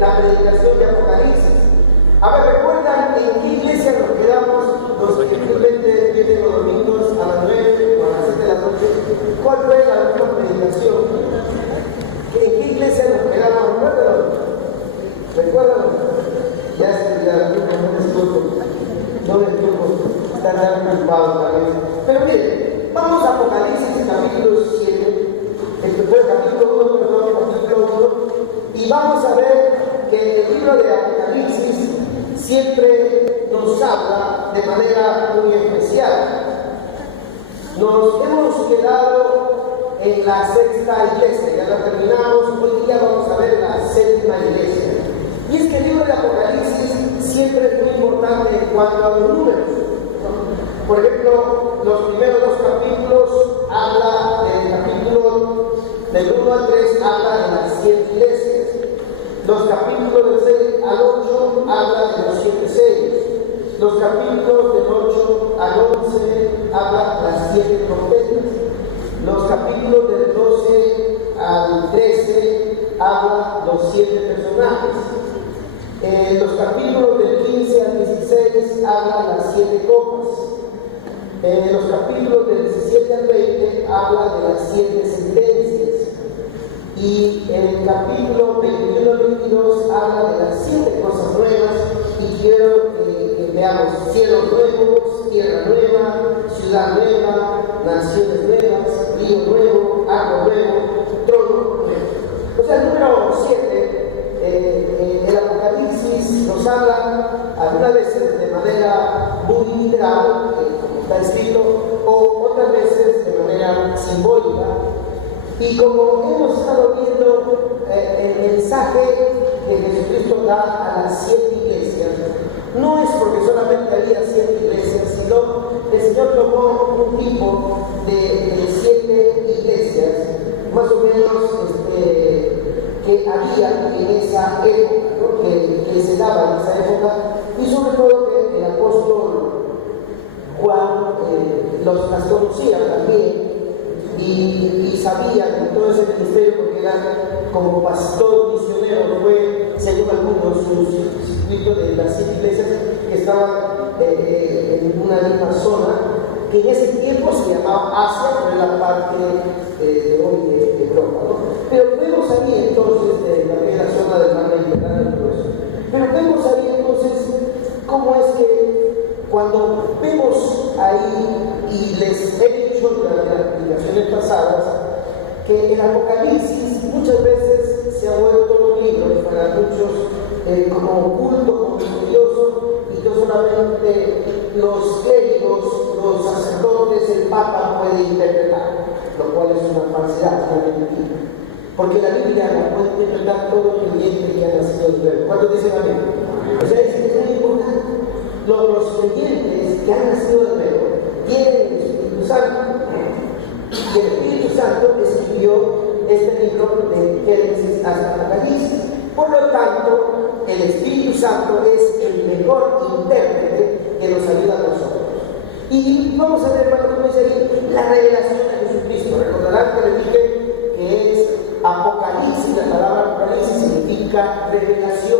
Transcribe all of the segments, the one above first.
la predicación de Apocalipsis. A ver, ¿recuerdan en qué iglesia nos quedamos los que simplemente vienen los domingos a las 9 o a las 7 de la noche? ¿Cuál fue la última predicación? ¿En qué iglesia nos quedamos? ¿Recuerdan? Ya se ya no me estuvo, están tan preocupados también. Pero miren, vamos a Apocalipsis capítulo 7, fue capítulo 1, perdón, capítulo 1, y vamos a ver que el libro de Apocalipsis siempre nos habla de manera muy especial. Nos hemos quedado en la sexta iglesia, ya la terminamos, hoy día vamos a ver la séptima iglesia. Y es que el libro de Apocalipsis siempre es muy importante en cuanto a los números. Por ejemplo, los primeros dos capítulos habla del capítulo del 1 al 3, habla de las 7 iglesias. Los capítulos del 6 al 8 habla de los 7 sellos. Los capítulos del 8 al 11 habla de las 7 trompetas. Los capítulos del 12 al 13 habla de los 7 personajes. Los capítulos del 15 al 16 habla de las 7 copas. Los capítulos del 17 al 20 habla de las 7 sentencias. Y en el capítulo 21 al 22 habla de las 7 cosas nuevas. Y quiero que veamos cielos nuevos, tierra nueva, ciudad nueva, naciones nuevas, río nuevo, agua nuevo, trono nuevo. O sea, el número 7. El Apocalipsis nos habla algunas veces de manera muy literal, como está escrito, o otras veces de manera simbólica. Y como hemos estado viendo el mensaje que Jesucristo da a las 7 iglesias, no es porque solamente había 7 iglesias, sino el Señor tomó un tipo de 7 iglesias, más o menos que había en esa época, ¿no? que se daba en esa época, y sobre todo que el apóstol Juan las conocía también y sabía de todo ese ministerio, porque era como pastor misionero, según algunos, su circuito de las 7 iglesias que estaban en una misma zona, que en ese tiempo se llamaba Asia, pero era parte de hoy de Europa, ¿no? Pero vemos ahí entonces, también la zona del mar Mediterráneo y todo eso. Pero vemos ahí entonces cómo es que cuando vemos ahí, y les he dicho durante las predicaciones pasadas, que el Apocalipsis muchas veces se ha vuelto un libro para muchos como oculto, como misterioso, y no solamente los clérigos, los sacerdotes, el Papa puede interpretar, lo cual es una falsedad, una mentira. Porque la Biblia la puede interpretar todo creyente que ha nacido de nuevo. ¿Cuántos dicen amén? O sea, es muy importante. Los creyentes que han nacido de nuevo tienen el Espíritu Santo. Y el Espíritu Santo escribió este libro de Génesis hasta Apocalipsis. Por lo tanto, el Espíritu Santo es el mejor intérprete que nos ayuda a nosotros. Y vamos a ver, hermano, cómo es ahí la revelación de Jesucristo. Recordarán que les dije que es Apocalipsis, la palabra Apocalipsis significa revelación,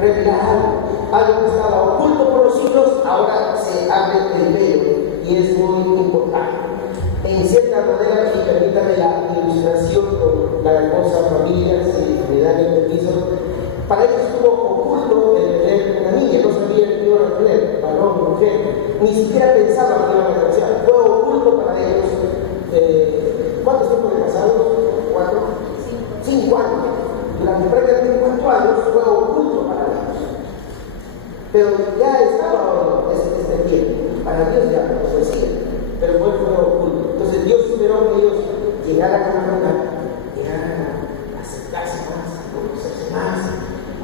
revelar algo que estaba oculto por los siglos, ahora se abre el velo y es muy importante. En cierta manera, y permítame la ilustración con la hermosa familia, si me dan el permiso, para ellos estuvo oculto el tener una niña, no sabían que iban a tener, varón o mujer, ni siquiera pensaban que iban a casar, fue oculto para ellos. ¿Cuántos tiempos de casados? 4, 5 años. Durante prácticamente 4 años fue oculto para ellos. Pero ya estaba este tiempo, para Dios ya lo decía, pero fue oculto. Entonces Dios esperó que ellos llegaran a una lugar, llegaran a acercarse más, a conocerse más,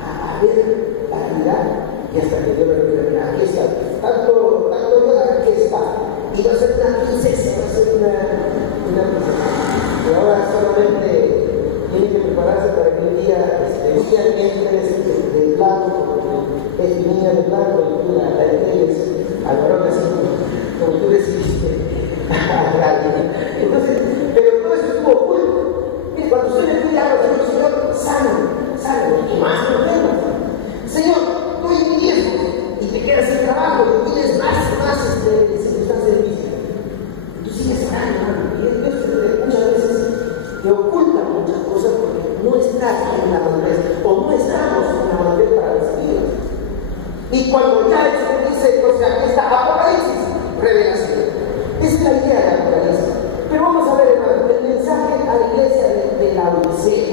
a ver la realidad, y hasta que Dios le dijo, aquí está, tanto aquí está, y va a ser una princesa, va a ser una princesa. Y ahora solamente tiene que prepararse para que un día de blanco, es niña de blanco, y tú la eres al varón así como tú recibiste a alguien. Entonces, pero todo eso estuvo oculto. Cuando usted le pide algo al Señor, sano, cuando ya dice, o sea, aquí está Apocalipsis, revelación. Esa es la idea de Apocalipsis. Pero vamos a ver, hermano, el mensaje a la iglesia de la Odisea.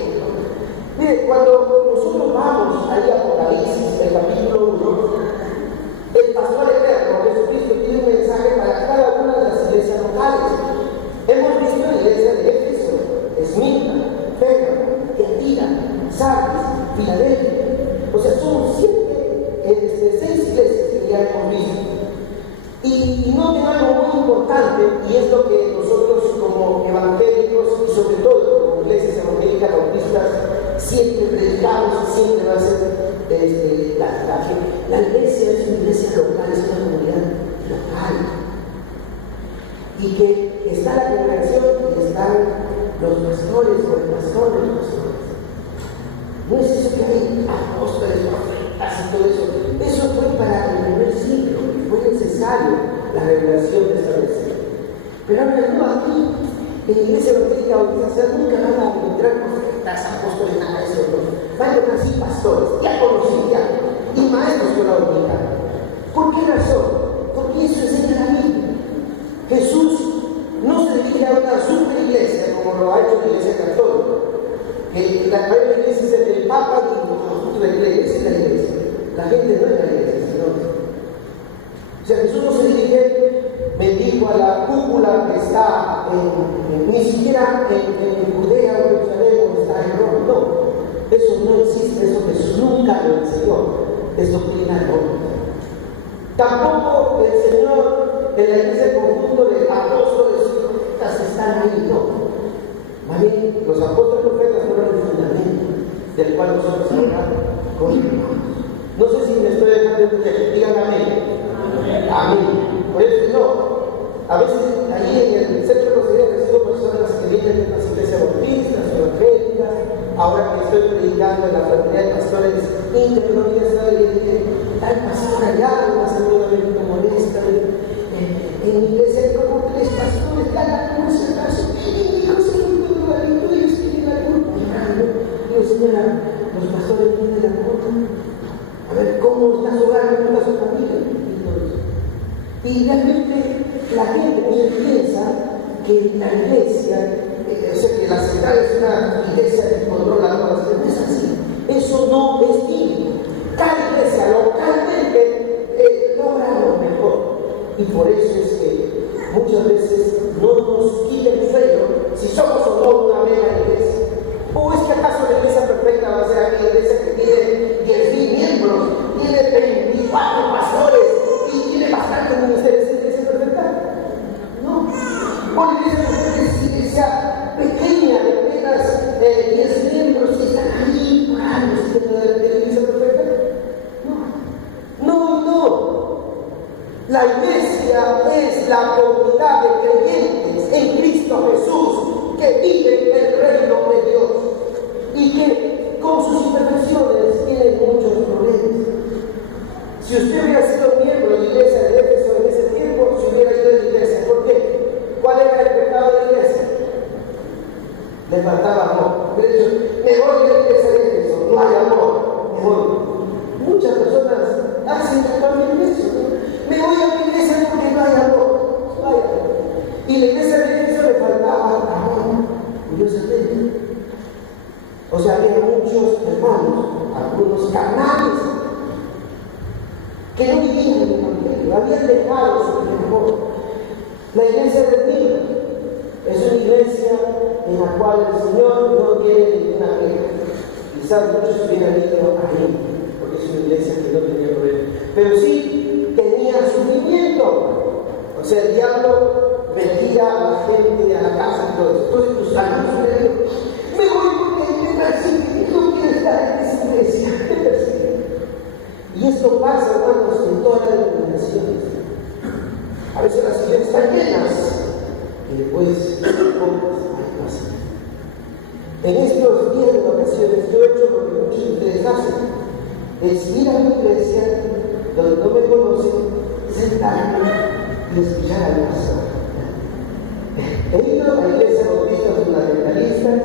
Mire, cuando nosotros vamos ahí a Apocalipsis, el capítulo 1, el pastor eterno, Jesucristo, tiene un mensaje para cada una de las iglesias locales. Hemos visto la iglesia de Éfeso, Esmirna, Pérgamo, Tiatira, Sardis, Filadelfia. O sea, son 6 iglesias que ya hemos visto. Y noten algo muy importante, y es lo que nosotros como evangélicos y sobre todo como iglesias evangélicas bautistas siempre predicamos y siempre va a ser la iglesia es una iglesia local, es una comunidad local. Y que está la congregación y están los pastores o el pastor de los pastores. No es eso que hay apóstoles, profetas y todo eso. Eso fue para el primer siglo, fue necesario la revelación de esta iglesia. Pero ahora no, aquí, en la iglesia evangélica bautista, nunca van a encontrar profetas, apóstoles, nada de eso. Van a encontrar así pastores, diáconos y maestros que lo aplican. ¿Por qué razón? Porque eso enseña la Biblia. Jesús no se dirige a una super iglesia como lo ha hecho la iglesia católica. Que la primera iglesia es el Papa y nosotros la iglesia es la iglesia. La gente no es la iglesia, sino. O sea, Jesús no se dirige, bendijo a la cúpula que está ni siquiera en Judea o Jerusalén o está en Roma. No, eso no existe, eso Jesús nunca lo enseñó. Es doctrina dogmática. Tampoco el Señor en la iglesia el conjunto de apóstoles y profetas están ahí, no. Más bien, los apóstoles y profetas fueron el fundamento del cual nosotros hablamos. No sé si me estoy dejando entender, digan amén. Amén. Por eso no. A veces ahí en el centro de los días recibo personas que vienen de las iglesias bautistas, evangélicas. Ahora que estoy predicando en la fraternidad de pastores intercomunidades, y dije, tal pastor allá, una señora me molesta. En mi iglesia hay como 3 pastores, cada uno se casa. Y yo sé que la virtud y ellos tienen la culpa. Digo, señora, los pastores tienen la culpa. A ver, ¿cómo está su hogar? ¿Cómo está su familia? Y realmente la gente piensa que la iglesia, o sea, que la central es una iglesia que controla todas las cosas. No es así. Eso no es bíblico. Cada iglesia localmente logra lo mejor. Y por eso es que muchas veces no nos quita el sueño si somos o no una mega iglesia. ¿O es que acaso la iglesia perfecta va a ser aquella iglesia que tiene 10.000 miembros, tiene 24 pastores y tiene bastantes ministerios? ¿Es iglesia perfecta? No. O la iglesia perfecta es iglesia pequeña, de apenas 10 miembros y están ahí por años. ¿Es la iglesia perfecta? No. La iglesia es la comunidad de creyentes en Cristo Jesús que viven el reino de Dios y que con sus imperfecciones tienen muchos problemas. Si usted hubiera sido miembro de la iglesia de Éfeso en ese tiempo, se hubiera ido de la iglesia. ¿Por qué? ¿Cuál era el pecado de la iglesia? Le faltaba amor. Pero ellos, me voy de la iglesia de Éfeso, no hay amor, me voy. Muchas personas hacen también eso. Me voy a mi iglesia porque no hay amor. Y la iglesia de Éfeso le faltaba amor. Y yo sabía. O sea, había muchos hermanos, algunos carnales, que no vivían en el evangelio, habían dejado su amor. La iglesia de Dios es una iglesia en la cual el Señor no tiene ninguna queja. Quizás muchos hubieran ido ahí, porque es una iglesia que no tenía problema. Pero sí tenía sufrimiento. O sea, el diablo metía a la gente a la casa y todo eso. Entonces tus hermanos me voy porque me persiguen y no quiero estar en esa iglesia. Me persiguen. Y esto pasa, hermanos, en todas las denominaciones. A veces las iglesias están llenas y después pocas hay vacías. En estos días de vacaciones yo he hecho lo que muchos de ustedes hacen, es ir a mi iglesia donde no me conocen, sentarme y escuchar al pastor. He ido a la iglesia bautista fundamentalistas,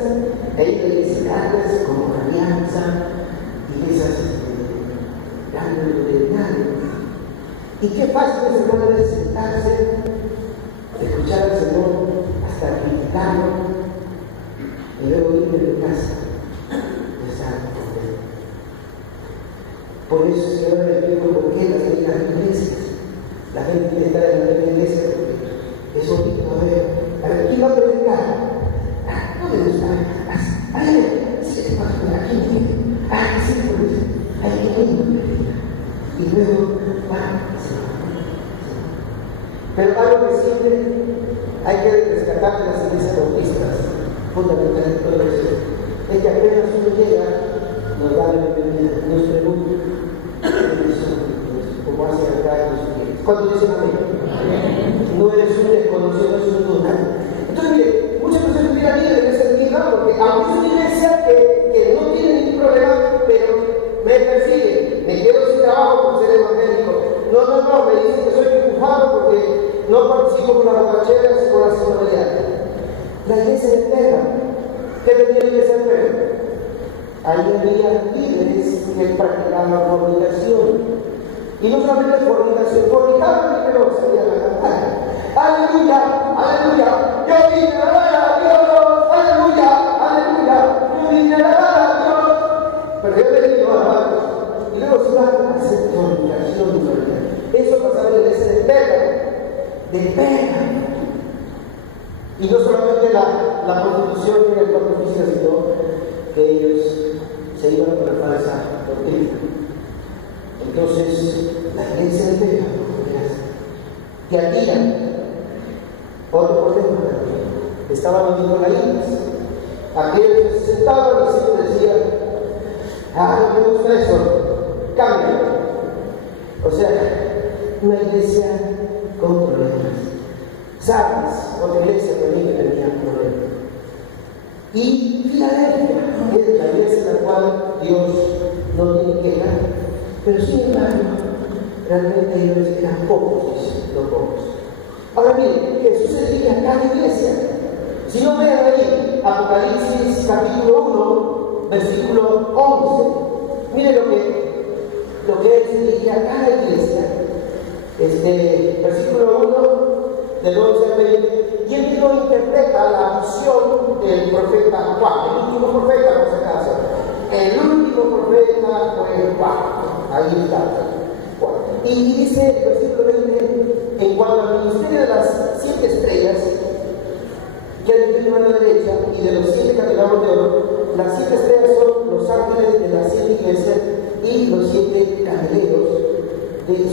he ido a iglesias grandes como la Alianza, iglesias grandes luterananas. Y qué fácil es, hermano, de sentarse, escuchar al Señor hasta criticarlo y luego ir de tu casa y estar contento. Por eso, si ahora le explico por qué las iglesias, la gente quiere estar en la misma iglesia, porque es bonito. A ver, ¿quién va a predicar? No me gusta. A ver, sí, aquí me viene. Sí, pues, hay que ir. Y luego va. Pero algo que siempre hay que rescatar de las iglesias bautistas, fundamentalmente todo eso, es que apenas uno llega, nos da la bienvenida, nos pregunta, como hace acá en los pies. ¿Cuántos dicen amén? No eres un desconocido, no eres un donante. Entonces, mire, muchas personas hubieran ido en esa iglesia, porque aunque es una iglesia que no tiene ningún problema, pero me persigue, me quedo sin trabajo por ser evangélico. No, me dicen que soy empujado porque no participo con las borracheras y con las inmoralidades. La iglesia de Perga, ¿qué tenía la iglesia de Perga? Ahí había líderes que practicaban fornicación. Y no solamente fornicación, fornicaban, pero salían a cantar. ¡Aleluya! ¡Aleluya! Yo vine a alabar a Dios. ¡Aleluya! ¡Aleluya! Yo vine a alabar a Dios. Pero yo le digo a alabar. Y luego se van a hacer fornicación. Eso pasaba en la iglesia de Perga. De Perga. Y no solamente la prostitución y el cuerpo físico, sino que ellos se iban por la falsa doctrina. Entonces, la iglesia de Perga, que había otro problema, estaban viviendo raíces. Aquellos que se sentaban y siempre decían, no me gusta eso, cambia. O sea, una iglesia con problemas. Sardes, otra iglesia también que tenía problemas. Y Filadelfia, es la iglesia en la cual Dios no tiene queja, pero sin embargo, realmente ellos eran pocos, no pocos. Ahora miren, Jesús se dirige a cada iglesia. Si no vean ahí, Apocalipsis capítulo 1, versículo 11, miren lo que él se dirige a cada iglesia. Versículo 1, del 11 al 20, y él mismo interpreta la visión del profeta Juan, el último profeta, por si acaso. El último profeta fue Juan. Ahí está Juan. Y dice el versículo 20, en cuanto al ministerio de las 7 estrellas, que hay en la mano derecha, y de los 7 candelabros de oro, las 7 estrellas son los ángeles de las 7 iglesias, y los 7 candeleros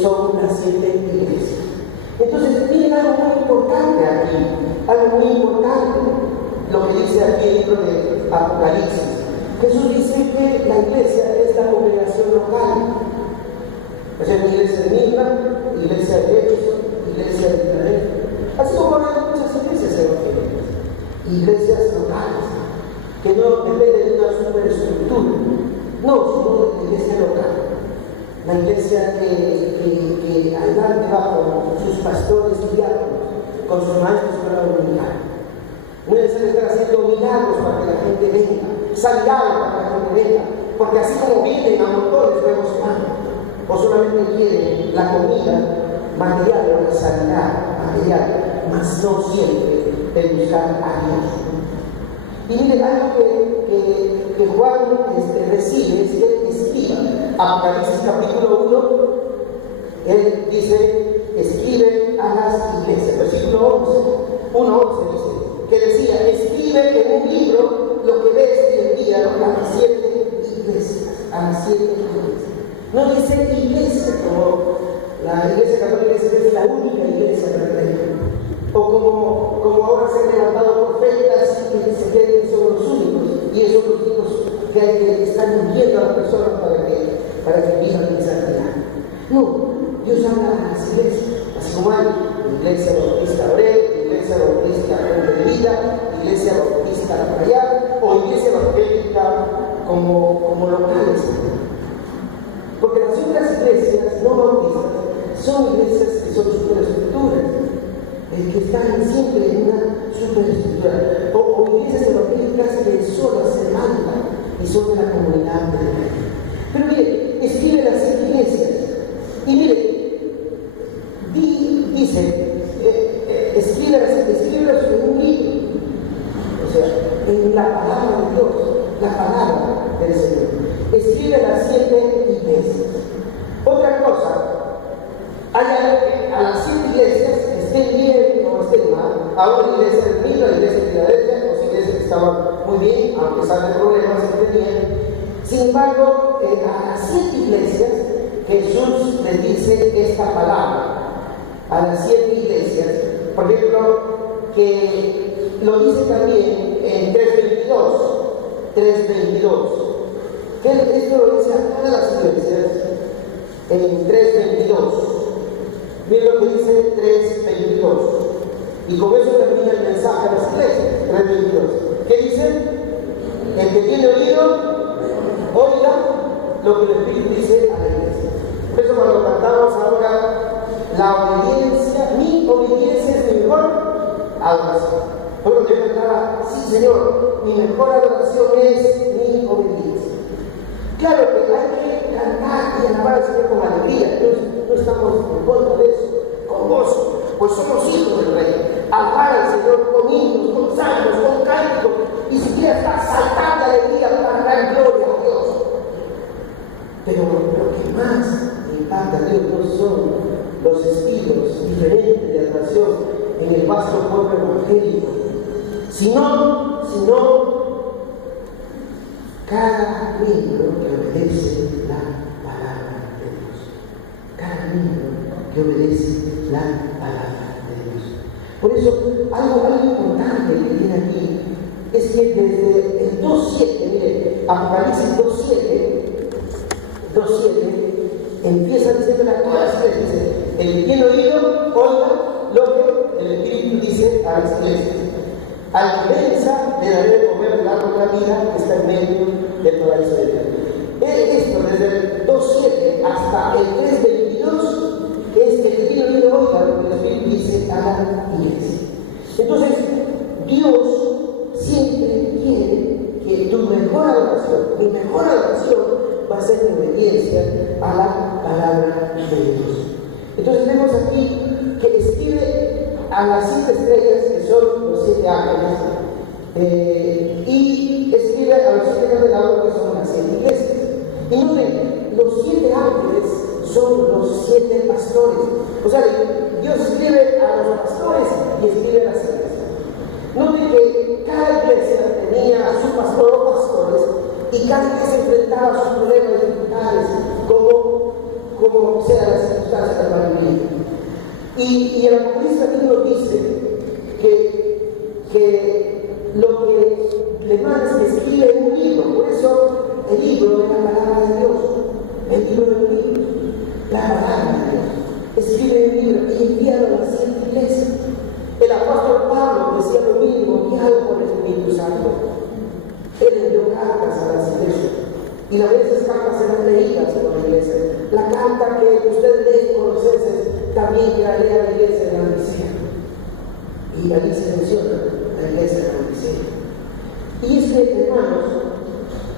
son las 7 iglesias. Entonces, miren algo muy importante aquí, algo muy importante, lo que dice aquí el libro de Apocalipsis. Jesús dice que la iglesia es la congregación local. O sea, iglesia de Mirna, iglesia de Éfeso, iglesia de Israel. Así como hay muchas iglesias evangélicas, iglesias locales, que no dependen de una superestructura, no, sino de iglesia local. La iglesia que adelante va con sus pastores y diáconos, con sus maestros para dominicar. No es necesario estar haciendo milagros para que la gente venga, sanidades para que la gente venga, porque así como vienen a montones nuevos humanos, o solamente quieren la comida material o la sanidad material, mas no siempre el buscar a Dios. Y miren algo que Juan recibe, es que él escriba. Apocalipsis capítulo 1, él dice, escribe a las iglesias. Versículo 1:11 dice, que decía, escribe en un libro lo que ves y envíalo a las 7 iglesias. A las 7 iglesias. No dice iglesia como la iglesia católica es la única iglesia de la religión. O como ahora se han levantado profetas que se creen que son los únicos, y esos los únicos que están hundiendo a las personas para que vivan en santidad. No, Dios habla a las iglesias, así como hay iglesia bautista Orel, iglesia bautista Fuente de Vida, iglesia bautista La Playa, o iglesia evangélica como locales. Porque las otras iglesias no bautistas son iglesias que son superestructuras, que están siempre en una superestructura, o iglesias evangélicas que solas se levantan y son de la comunidad de la fe. Pero mire, escribe las 7 iglesias, y mire, escribe las 7 iglesias. Otra cosa, hay algo que a las 7 iglesias, estén bien o estén mal, a una iglesia del Nilo, la iglesia de Filadelfia, dos iglesias que estaban muy bien, a pesar de problemas que tenían. Sin embargo, a las 7 iglesias, Jesús les dice esta palabra. A las 7 iglesias, por ejemplo, que lo dice también en 3:22, que esto lo dice a todas las iglesias en 3:22. Miren lo que dice 3:22, y con eso termina el mensaje a las iglesias. 3:22, ¿qué dice? El que tiene oído, oiga lo que el Espíritu dice a la iglesia. Por eso cuando cantamos ahora la obediencia, mi obediencia es mi mejor adoración. Por lo que yo cantaba, sí Señor, mi mejor adoración es mi obediencia. Claro que hay que cantar y alabar al Señor con alegría. No estamos en contra de eso, con gozo, pues somos hijos del Rey. Alabar al Señor con himnos, con salmos, con cánticos, y si quieres estar saltando de alegría para dar gloria a Dios. Pero lo que más impacta a Dios no son los estilos diferentes de adoración en el vasto pueblo evangélico, sino cada miembro que obedece la palabra de Dios. Cada miembro que obedece la palabra de Dios. Por eso, algo importante que viene aquí es que desde el 2:7, mire, Apocalipsis 2:7, empieza diciendo a todas las iglesias, dice, el que tiene oído, oiga lo que el Espíritu dice a las iglesias. Al que venza, le daré de comer del árbol de la vida que está en medio del paraíso de Dios. Esto, desde el 2:7 hasta el 3:22, es que el que tiene oído, oiga lo que el Espíritu dice a la iglesia. Entonces, Dios siempre quiere que tu mejor adoración, mi mejor adoración, va a ser mi obediencia a la palabra de Dios. Entonces vemos aquí que escribe a las 7 estrellas, que son los 7 ángeles, y escribe a los 7 revelados, que son las 7 iglesias. Y noten, los 7 ángeles son los 7 pastores. O sea, Dios escribe a los pastores y escribe a las iglesias. Noten que cada iglesia tenía a su pastor o pastores, y cada iglesia enfrentaba sus problemas y dificultades, como sea las circunstancias que van viviendo. Y el Apocalipsis también nos dice que lo que le manda es que escribe un libro. Por eso el libro es la palabra de Dios. El libro de los libros, la palabra de Dios. Escribe un libro y envíalo a las 7 iglesias. El apóstol Pablo decía lo mismo, guiado por el Espíritu Santo. Él envió cartas a las iglesias, y a veces cartas eran leídas por la iglesia. La carta que ustedes leen en Colosenses también que la lea la iglesia de la Odisea. Y allí se menciona la iglesia de la Odisea. Y es que, hermanos,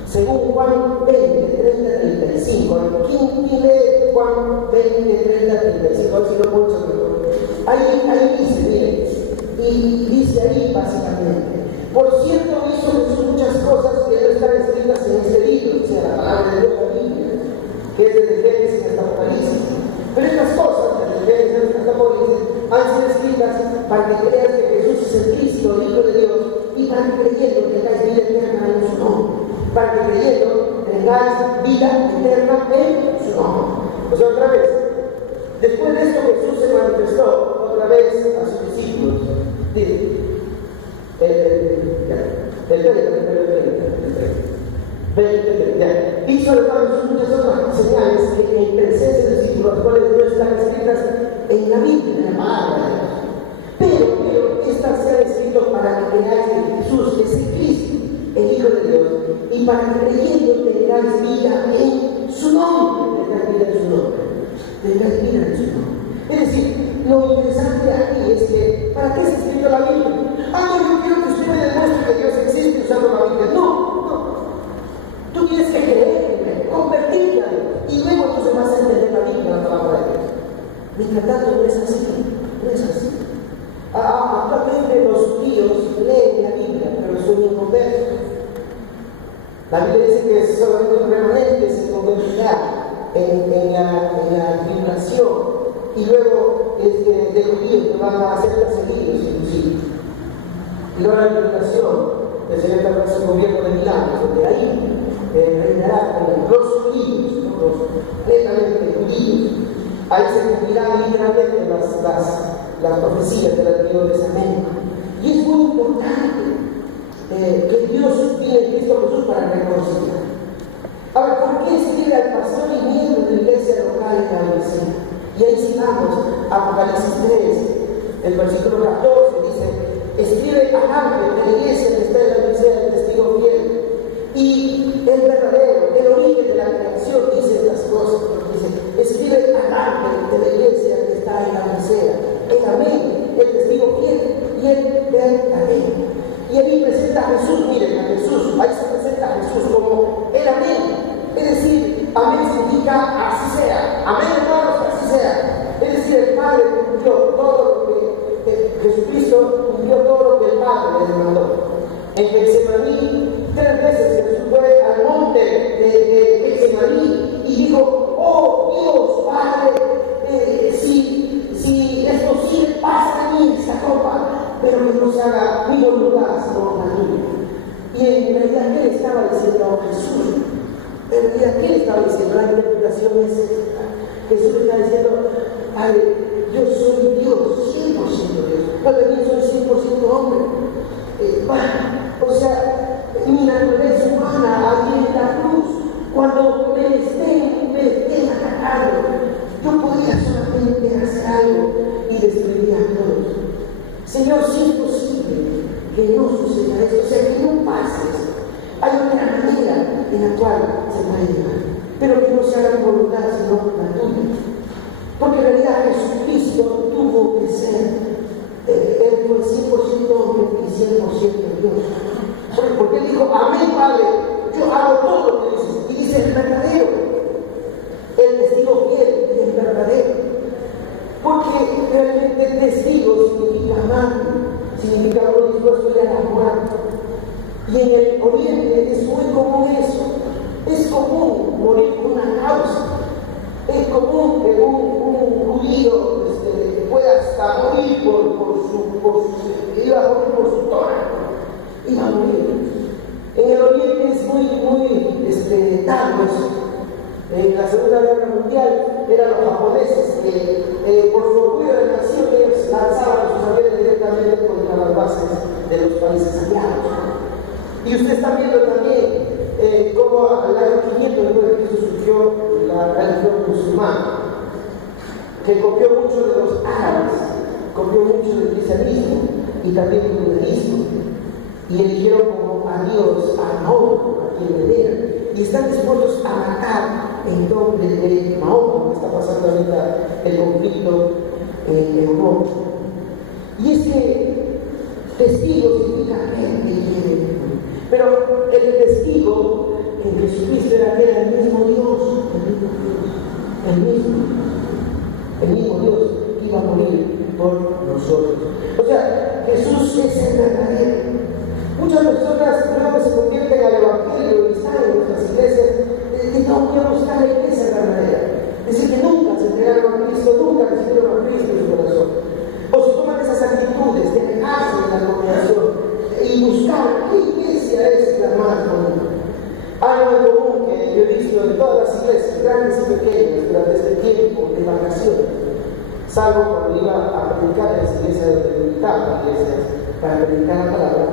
según Juan 20:30-35, ¿quién lee Juan 20:30-35? A ver si lo puedo saber. Ahí dice, miren, y dice ahí básicamente: por cierto, hizo Jesús muchas cosas que no están escritas en este libro, o sea, la palabra de Dios, la Biblia, que es desde Génesis hasta Apocalipsis. Pero estas cosas, desde Génesis hasta Apocalipsis, han sido escritas para que creas que Jesús es el Cristo, el Hijo de Dios, y para que creyendo tengáis vida eterna en su nombre. Para que creyendo tengáis vida eterna en su nombre. O sea, otra vez, después de esto Jesús se manifestó otra vez a sus discípulos. Dice, hizo además muchas otras señales que en presencia de discípulos, las cuales no están escritas en la Biblia, en la palabra de Dios. Pero estas se han escrito para que creáis que Jesús es el Cristo, el Hijo de Dios, y para que creyendo tengáis vida en su nombre. Tengáis vida en su nombre. Tengáis vida en su nombre. Es decir, lo interesante aquí es que, ¿para qué se escribió la Biblia? Yo quiero que usted me demuestre que Dios existe usando la Biblia. No. Tú tienes que creer, convertirla, y luego tú se vas a entender la Biblia, la palabra de Dios. Mientras tanto, no es así. No es así. Actualmente los judíos leen la Biblia, pero son inconversos. La Biblia dice que es solamente un remanente en la tribulación, y luego de judíos que van a ser perseguidos inclusive. Y luego la tribulación, el Señor establece su gobierno de milagros, donde ahí reinará con los judíos, los plenamente judíos. Ahí se cumplirán literalmente las profecías del Antiguo Testamento. Y es muy importante que Dios tiene en Cristo Jesús para reconciliar. Ahora, ¿por qué escribe al pastor y miembro de la iglesia local en la iglesia? Y ahí sigamos, Apocalipsis 3, el versículo 14 dice: escribe al ángel de la iglesia que está en la iglesia del testigo fiel y el verdadero, el origen de la creación, dice estas cosas. Dice: escribe al ángel de la iglesia que está en la iglesia, el amén, el testigo fiel y el verdadero. Y ahí presenta a Jesús, miren, a Jesús, ahí se presenta a Jesús como el amén. Es decir, amén significa así sea. Amén, hermanos, así sea. Es decir, el Padre cumplió todo lo que Jesucristo cumplió todo lo que el Padre le mandó. En Getsemaní, 3 veces Jesús fue al monte de Getsemaní y dijo: oh Dios, Padre, si es posible, pasa a mí esta copa, pero que no se haga mi voluntad sino la tuya. Y en realidad, ¿qué le estaba diciendo a Jesús? En realidad, ¿qué le estaba diciendo? La interpretación es esta. Jesús le está diciendo: Padre, yo soy Dios, 100% Dios, pero también soy 100% hombre. O sea, mi naturaleza humana allí en la cruz, cuando me estén atacando, yo podría solamente hacer algo y destruir a todos. Señor, si es posible que no suceda eso, o sea, que no pase eso. Hay otra manera en la cual se puede llevar, pero que no se haga mi voluntad sino la tuya. Porque en realidad Jesucristo tuvo que ser, Él fue 100% hombre y 100% Dios. Porque Él dijo: amén, Padre, yo hago todo lo que dices. Y dice: el verdadero, el testigo fiel y el verdadero. Porque realmente testigo significa amante, significa uno dispuesto a ir a la muerte. Y en el Oriente es muy común eso. Es común morir por una causa. Es común que un judío pueda hasta morir por su Torah. Iba a morir. En el Oriente es muy dado eso. En la Segunda Guerra Mundial eran los japoneses que por su orgullo de nación ellos lanzaban sus aviones directamente contra las bases de los países aliados. Y ustedes están viendo también cómo al año 500 después de Cristo surgió la religión musulmana, que copió mucho de los árabes, copió mucho del cristianismo y también del judaísmo, y eligieron como a Dios, a Mahoma, a quien veneran, y están dispuestos a matar en nombre de Mahoma, que está pasando ahorita el conflicto en Europa. Y es que testigo significa gente que quiere. Pero el testigo en Jesucristo era que era el mismo Dios, el mismo Dios que iba a morir por nosotros. O sea, Jesús es el verdadero. Muchas personas luego se convierten al Evangelio y están en nuestras iglesias y no voy a buscar la iglesia verdadera. Es decir, que nunca se entregaron a Cristo, nunca recibieron a Cristo en su corazón. O se toman esas actitudes de alejarse de la congregación y buscar qué iglesia es la más bonita. Algo en común que yo he visto en todas las iglesias, grandes y pequeñas, durante este tiempo de vacaciones, salvo cuando iba a predicar en las iglesias de militar, iglesias para predicar la palabra,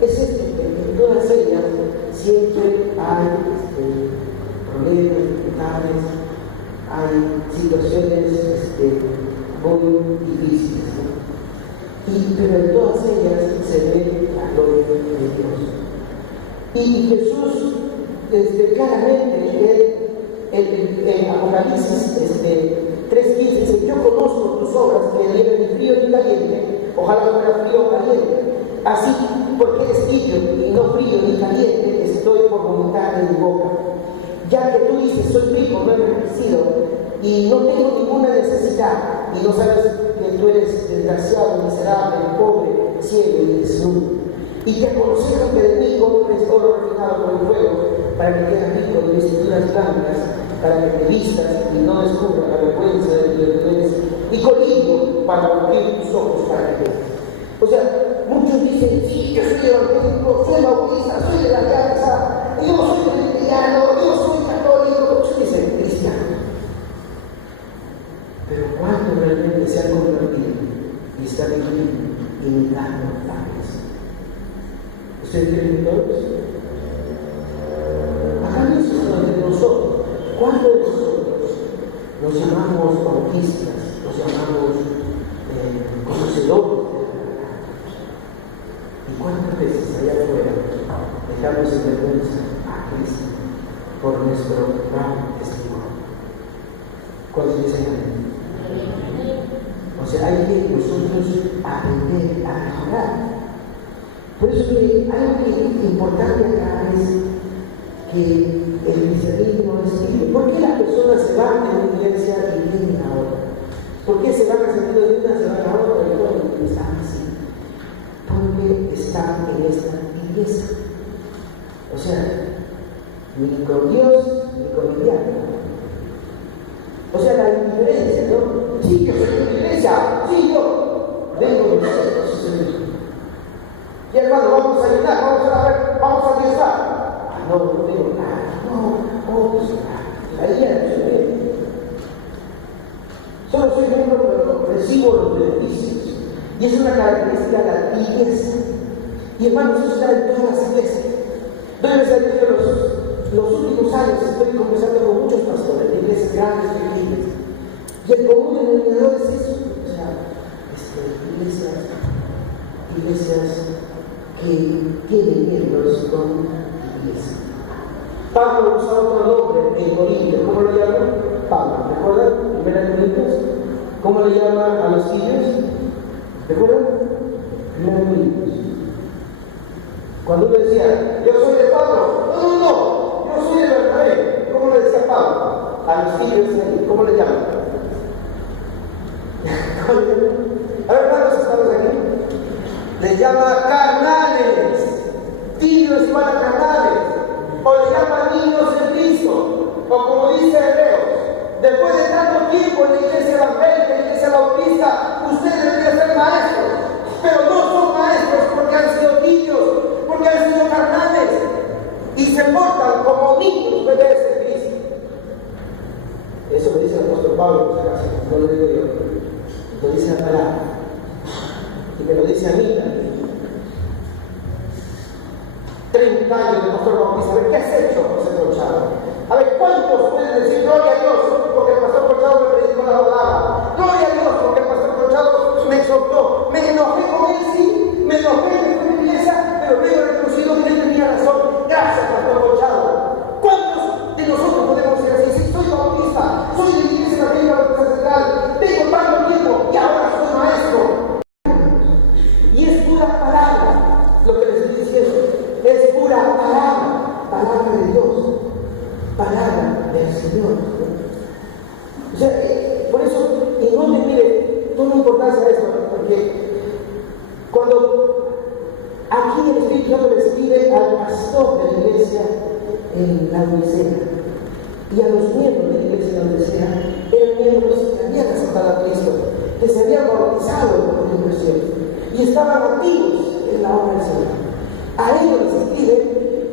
es que en todas ellas siempre hay problemas, dificultades, hay situaciones muy difíciles. Pero en todas ellas se ve la gloria de Dios. Y Jesús, claramente, en Apocalipsis 3:15 dice: yo conozco tus obras, que ni eres ni frío ni caliente, ojalá fuera frío o caliente. Así, porque eres tibio y no frío ni caliente, estoy por voluntad de mi boca. Ya que tú dices: soy rico, no enriquecido, y no tengo ninguna necesidad, y no sabes que tú eres desgraciado, miserable, pobre, ciego y desnudo. Y te aconsejo que de mí compres oro refinado con el fuego, para que quede rico en vestiduras blancas, para que te vistas y no descubras la vergüenza de tu desnudez, y colillo para cubrir tus ojos para que veas. O sea, muchos dicen, sí, yo soy evangélico, soy bautista, soy de la alianza, yo soy cristiano, yo soy católico, muchos dicen cristiano. Pero ¿cuántos realmente se han convertido y están viviendo imitando a Cristo? ¿Ustedes creen todos? Hagan eso de nosotros. ¿Cuántos de nosotros nos llamamos bautistas, nos llamamos conocedores? ¿Y cuántas veces allá afuera dejamos en vergüenza a Cristo por nuestro gran testimonio? ¿Cuántos dicen amén? O sea, hay que nosotros aprender a mejorar. Por eso algo que importante acá es que el cristianismo es libre. ¿Por qué las personas se van de una iglesia y vienen a otra? ¿Por qué se van saliendo de una, se van a otra y todo están así? Porque están en esta iglesia. O sea, ni con Dios ni con el diablo. O sea, la indiferencia, ¿no? Sí, yo soy de una iglesia, sí, yo vengo de los cielos. Y hermano, vamos a ayudar, vamos a fiestar. No tengo nada, pues ahí ya no se ve. Solo soy miembro, pero recibo los beneficios. Y es una característica de la iglesia. Y hermanos, eso está en todas las iglesias. Debe ser que los últimos años estoy conversando con muchos pastores de iglesias grandes, pequeñas. Y el común denominador es eso. O sea, iglesias que tienen miembros con iglesia. Pablo usa otro nombre en Corintios. ¿Cómo lo llama? Pablo. ¿Recuerdan? 1 Corintios. ¿Cómo le llama a los sirios? ¿Recuerdan? 1 Corintios. Cuando uno decía, yo soy de Pablo, no, yo soy de Bernabé. ¿Cómo le decía Pablo? A los sirios, ¿cómo le llaman? A ver, ¿cuántos estamos aquí? Les llama carnales. Tibio es igual a carnales. O le llama niños en Cristo. O como dice Hebreos, después de tanto tiempo en la iglesia evangélica, en la iglesia bautista, ustedes deberían ser maestros. Pero no son maestros porque han sido tibios, porque han sido carnales. Y se portan como niños bebés en Cristo. Eso me dice el apóstol Pablo, por si acaso, no lo digo yo. Lo dice la palabra. Y me lo dice a mí también. 30 años de pastor bautista. A ver, ¿qué has hecho, José Colchado? A ver, ¿cuántos pueden decir gloria a Dios porque el pastor Colchado me predicó la palabra? Gloria a Dios porque el pastor Colchado me exhortó. Me enojé con él, sí. Me enojé, me fui a mi iglesia, pero luego he reconocido que él tenía razón. Gracias, pastor Colchado. ¿Cuántos de nosotros podemos decir así? Si soy bautista, soy de la iglesia evangélica bautista central, tengo tanto tiempo y ahora soy maestro. Y es pura palabra lo que les estoy diciendo. Es pura palabra de Dios, palabra del Señor. O sea, por eso, y no me mire, toma importancia a esto, porque cuando aquí el Espíritu Santo le escribe al pastor de la iglesia en la Odisea y a los miembros de la iglesia en la Odisea, eran miembros que habían aceptado a Cristo, que se habían bautizado en la conversión y estaban activos en la obra del Señor. A ellos les escribe,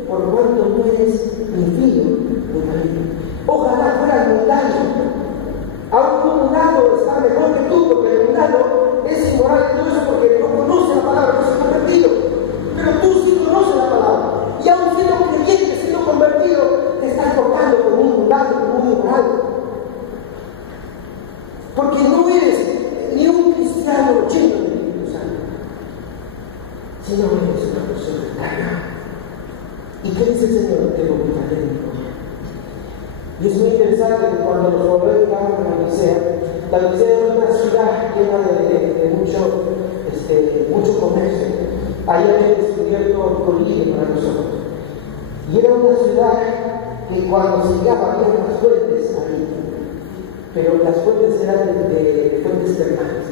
por cuanto no eres mi filho ni marido. Ojalá fuera el mundano. Aún un mundano está mejor que tú, porque el mundano es inmoral y todo eso porque no conoce la palabra, no se ha convertido. Pero tú sí conoces la palabra. Y aún siendo creyente, siendo convertido, te estás portando como un mundano, como un inmoral. Porque no eres ni un cristiano lleno de Espíritu Santo, sino eres una persona carnal. ¿Y qué dice el Señor? Que vomitaré de mi boca. Y es muy interesante que cuando los volvemos a la Odisea es una ciudad llena de mucho comercio. Ahí había descubierto Colírio para nosotros. Y era una ciudad que cuando se llegaba había unas fuentes ahí, pero las fuentes eran de fuentes termales.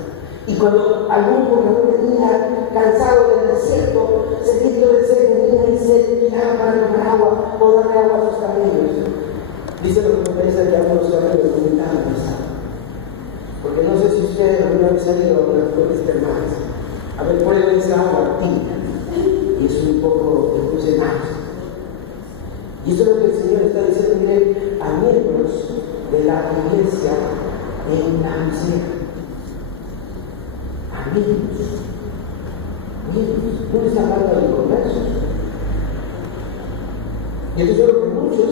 Y cuando algún poblador venía cansado del desierto, sediento de sed, venía y se tiraba para tomar agua o darle agua a sus camellos. Dice los comentaristas que algunos caminos muy tardes, porque no sé si ustedes alguna vez han ido a unas flores termales. A ver, prueben esa agua tibia y es un poco entusiasmante. Y eso es lo que el Señor está diciendo, mire, a miembros de la iglesia en la miseria. Amigos, no está hablando de conversos. Y eso es lo que muchos,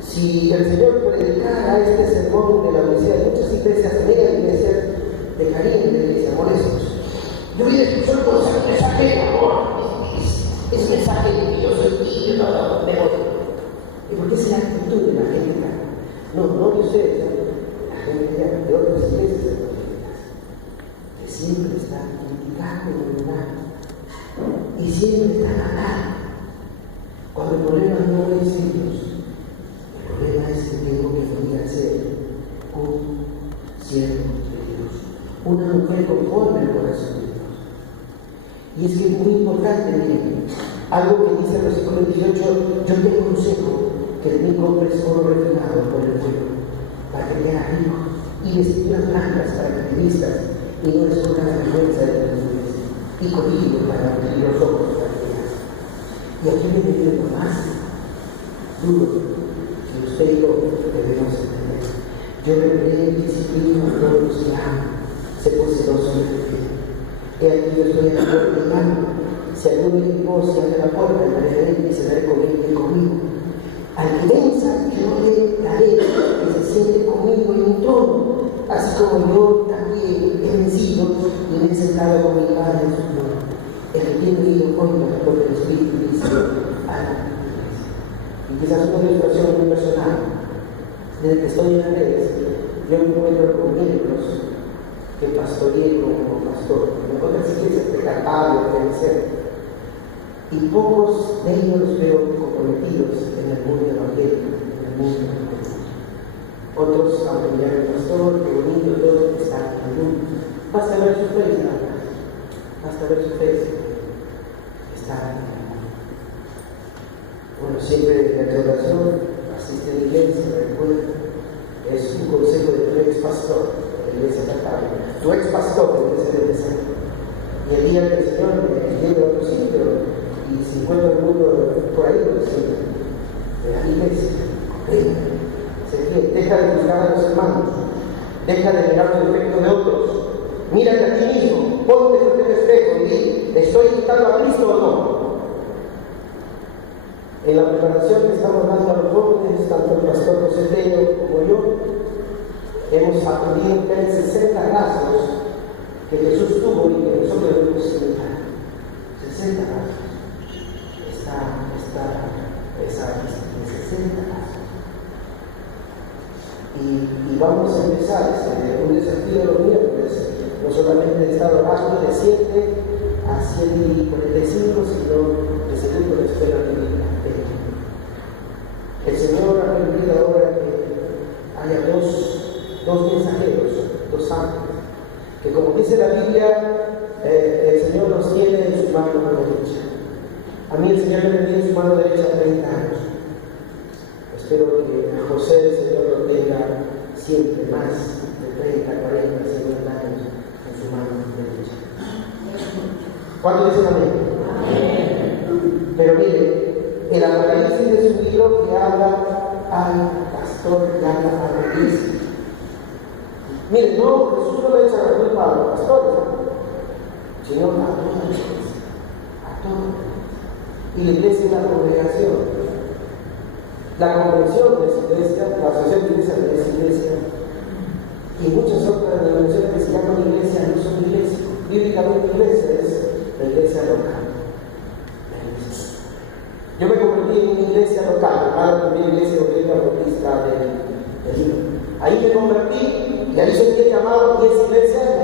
si el Señor predicara este sermón de la universidad, muchas iglesias, tenían iglesias de cariño, de iglesia, molestos. Yo voy a escuchar todo ese mensaje de amor, ese mensaje de que yo soy tío, de otro. ¿Y por qué es la actitud de la gente? No de ustedes, la gente de otras iglesias que siempre están criticando y murmurando y siempre están acá. Cuando el problema no es Dios, el problema es que tengo que venir a ser un siervo de Dios, una mujer conforme al corazón de Dios. Y es que es muy importante, miren, algo que dice el versículo 28, yo te aconsejo que de mí compres oro refinado por el fuego, para que te hagas rico, y vestiduras blancas para que te vistas, y no descubras la vergüenza de los hombres, y colillos para abrir los ojos para que veas. Y aquí viene lo más duro que usted y yo debemos entender. Yo reprendo y disciplino a todos los que aman, sé por celoso de tu fe. He aquí yo estoy en la puerta y llamo. Si alguno de mi voz se abre la puerta, entraré y cenaré con él y conmigo. Al que venza, yo le daré que se siente conmigo en un trono, así como yo también he vencido y me he sentado con mi Padre en su trono. El que tiene oído oiga lo que el Espíritu dice a la iglesia. Y quizás una ilustración muy personal. Desde que estoy en las redes, yo me encuentro con miembros que pastoreé como pastor, en otras iglesias de Cartago, de Venezuela. Y pocos de ellos los veo comprometidos en el mundo evangélico, en el mundo evangélico. Otros, aunque me llamen pastor, que bonito, todos están en el mundo. Basta ver su fe, nada más. Basta ver su fe. Está en el mundo. Bueno, siempre la exhortación, asiste a la iglesia, recuerda, es un consejo de tu ex pastor de la iglesia católica, tu ex pastor de la iglesia de Venezuela. Y el día que el Señor me lleve a otro sitio, y si encuentro el mundo por ahí, pues sí, de la iglesia, deja de juzgar a los hermanos, deja de mirar los defectos de otros, mírate a ti mismo, ponte frente al espejo y di, ¿estoy imitando a Cristo o no? En la preparación que estamos dando a los jóvenes, tanto el pastor José Tello como yo, hemos aprendido que hay 60 rasgos que Jesús tuvo y que nosotros debemos imitar. 60 rasgos. Esa lista de 60 rasgos. Y vamos a empezar un desafío de los miércoles, no solamente de estar orando de 7 a 7:45, sino de seguir con la escuela bíblica. El Señor ha permitido ahora que haya dos mensajeros, dos ángeles, que como dice la Biblia, el Señor los tiene en su mano derecha. A mí el Señor me envió en su mano derecha 30 años. Espero que a José el Señor lo tenga siempre más de 30, 40, 50 años en su mano derecha. ¿Cuántos dicen amén? Amén. Pero mire, el Apocalipsis es un libro que habla al pastor, que habla a la iglesia. Mire, no, Jesús no le echa la culpa a los pastores, sino a toda la iglesia, a toda. Y la iglesia es la congregación. La congregación de esa iglesia, la asociación de iglesia de esa iglesia, y muchas otras denominaciones que se llaman iglesia no son iglesia. Bíblicamente iglesia es la iglesia local. Yo me convertí en una iglesia local, hermano, también iglesia bautista de Lima. Ahí me convertí y ahí sentí el llamado, y esa iglesia